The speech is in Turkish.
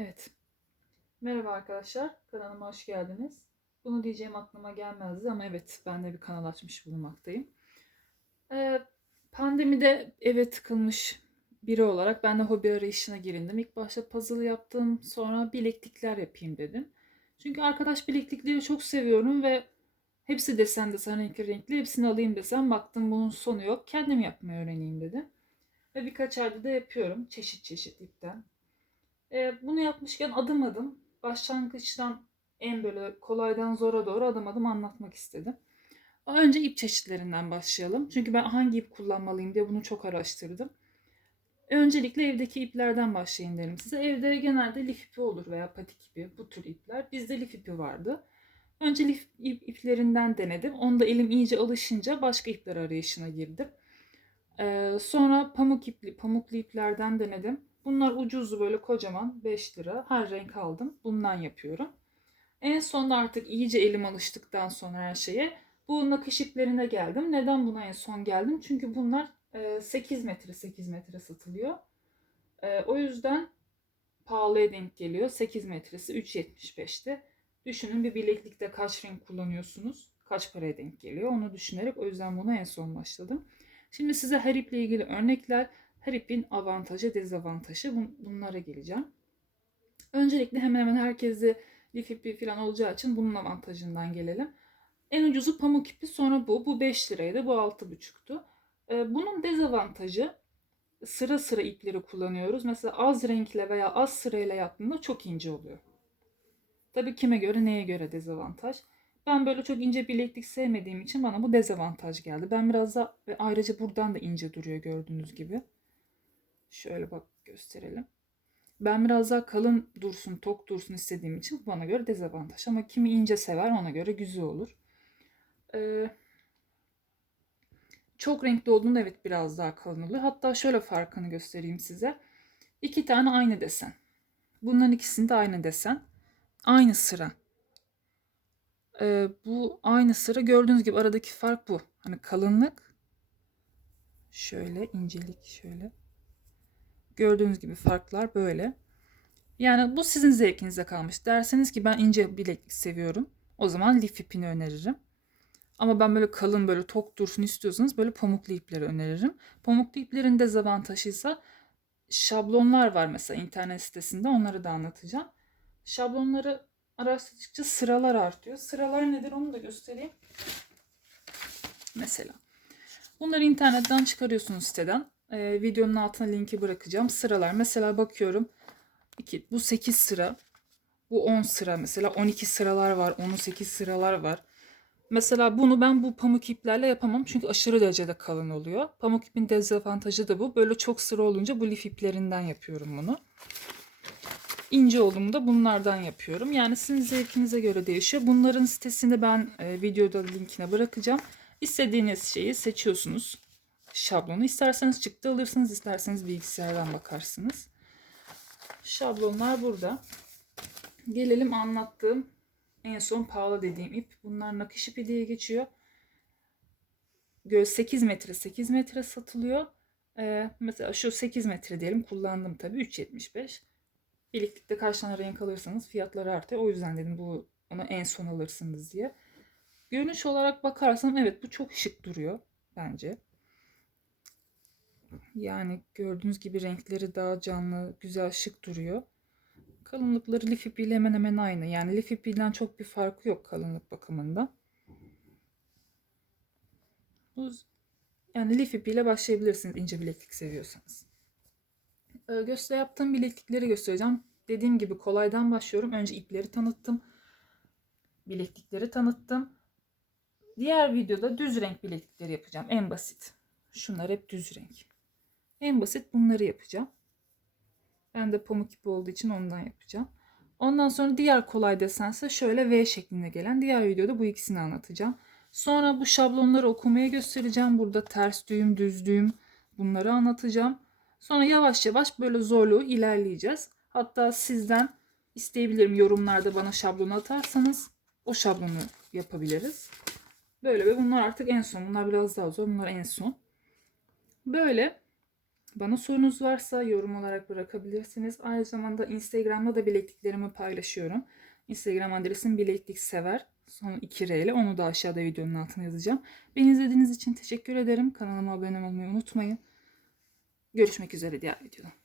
Evet. Merhaba arkadaşlar. Kanalıma hoş geldiniz. Bunu diyeceğim aklıma gelmezdi ama evet ben de bir kanal açmış bulunmaktayım. Ee, pandemide eve tıkılmış biri olarak ben de hobi arayışına girindim. İlk başta puzzle yaptım. Sonra bileklikler yapayım dedim. Çünkü arkadaş bileklikleri çok seviyorum ve hepsi desen desen renkli renkli. Hepsini alayım desem baktım bunun sonu yok. Kendim yapmayı öğreneyim dedim. Ve birkaç ayda da yapıyorum. Çeşit çeşit ipten. E, bunu yapmışken adım adım başlangıçtan en böyle kolaydan zora doğru adım adım anlatmak istedim. Önce ip çeşitlerinden başlayalım. Çünkü ben hangi ip kullanmalıyım diye bunu çok araştırdım. Öncelikle evdeki iplerden başlayayım derim size. Evde genelde lif ipi olur veya patik ipi bu tür ipler. Bizde lif ipi vardı. Önce lif ip, iplerinden denedim. Onda elim iyice alışınca başka ipler arayışına girdim. Ee, sonra pamuk ipli, pamuklu iplerden denedim. Bunlar ucuzdu böyle kocaman 5 lira. Her renk aldım. Bundan yapıyorum. En sonunda artık iyice elim alıştıktan sonra her şeye bu nakış iplerine geldim. Neden buna en son geldim? Çünkü bunlar e, 8 metre 8 metre satılıyor. E, o yüzden pahalıya denk geliyor. 8 metresi 3.75'te. Düşünün bir bileklikte kaç renk kullanıyorsunuz? Kaç paraya denk geliyor? Onu düşünerek o yüzden buna en son başladım. Şimdi size her iple ilgili örnekler, her ipin avantajı, dezavantajı bunlara geleceğim. Öncelikle hemen hemen herkeste lif ipi falan olacağı için bunun avantajından gelelim. En ucuzu pamuk ipi sonra bu. Bu 5 liraydı, bu 6,5'tu. Bunun dezavantajı sıra sıra ipleri kullanıyoruz. Mesela az renkle veya az sırayla yaptığında çok ince oluyor. Tabii kime göre neye göre dezavantaj. Ben böyle çok ince bileklik sevmediğim için bana bu dezavantaj geldi. Ben biraz da ayrıca buradan da ince duruyor gördüğünüz gibi. Şöyle bak gösterelim. Ben biraz daha kalın dursun, tok dursun istediğim için bana göre dezavantaj. Ama kimi ince sever ona göre güzel olur. Ee, çok renkli olduğunda evet biraz daha kalın oluyor. Hatta şöyle farkını göstereyim size. İki tane aynı desen. Bunların ikisinde aynı desen. Aynı sıra. Ee, bu aynı sıra gördüğünüz gibi aradaki fark bu. Hani kalınlık şöyle incelik şöyle. Gördüğünüz gibi farklar böyle. Yani bu sizin zevkinize kalmış. Derseniz ki ben ince bileklik seviyorum. O zaman lif ipini öneririm. Ama ben böyle kalın böyle tok dursun istiyorsanız böyle pamuklu ipleri öneririm. Pamuklu iplerin dezavantajıysa şablonlar var mesela internet sitesinde onları da anlatacağım. Şablonları araştırdıkça sıralar artıyor. Sıralar nedir onu da göstereyim. Mesela bunları internetten çıkarıyorsunuz siteden. Ee, videonun altına linki bırakacağım. Sıralar mesela bakıyorum. 2, bu 8 sıra. Bu 10 sıra mesela 12 sıralar var. 18 sıralar var. Mesela bunu ben bu pamuk iplerle yapamam çünkü aşırı derecede kalın oluyor. Pamuk ipin dezavantajı da bu. Böyle çok sıra olunca bu lif iplerinden yapıyorum bunu. İnce olduğumda bunlardan yapıyorum. Yani sizin zevkinize göre değişiyor. Bunların sitesini ben e, videoda linkine bırakacağım. İstediğiniz şeyi seçiyorsunuz. Şablonu. İsterseniz çıktı alırsınız, isterseniz bilgisayardan bakarsınız. Şablonlar burada. Gelelim anlattığım en son pahalı dediğim ip. Bunlar nakış ipi diye geçiyor. Göz 8 metre 8 metre satılıyor. Ee, mesela şu 8 metre diyelim kullandım tabii 3.75. Birlikte kaç renk alırsanız fiyatları artıyor. O yüzden dedim bu onu en son alırsınız diye. Görünüş olarak bakarsam evet bu çok şık duruyor bence. Yani gördüğünüz gibi renkleri daha canlı, güzel, şık duruyor. Kalınlıkları lif ipiyle hemen hemen aynı. Yani lif ipinden çok bir farkı yok kalınlık bakımından. Yani lif ipiyle başlayabilirsiniz ince bileklik seviyorsanız. Ee, göster yaptığım bileklikleri göstereceğim. Dediğim gibi kolaydan başlıyorum. Önce ipleri tanıttım. Bileklikleri tanıttım. Diğer videoda düz renk bileklikleri yapacağım. En basit. Şunlar hep düz renk. En basit bunları yapacağım. Ben de pamuk ipi olduğu için ondan yapacağım. Ondan sonra diğer kolay desense şöyle V şeklinde gelen diğer videoda bu ikisini anlatacağım. Sonra bu şablonları okumaya göstereceğim. Burada ters düğüm, düz düğüm bunları anlatacağım. Sonra yavaş yavaş böyle zorluğu ilerleyeceğiz. Hatta sizden isteyebilirim yorumlarda bana şablonu atarsanız o şablonu yapabiliriz. Böyle ve bunlar artık en son. Bunlar biraz daha zor. Bunlar en son. Böyle Bana sorunuz varsa yorum olarak bırakabilirsiniz. Aynı zamanda Instagram'da da bilekliklerimi paylaşıyorum. Instagram adresim bileklik sever. Son 2 R ile onu da aşağıda videonun altına yazacağım. Beni izlediğiniz için teşekkür ederim. Kanalıma abone olmayı unutmayın. Görüşmek üzere diğer videoda.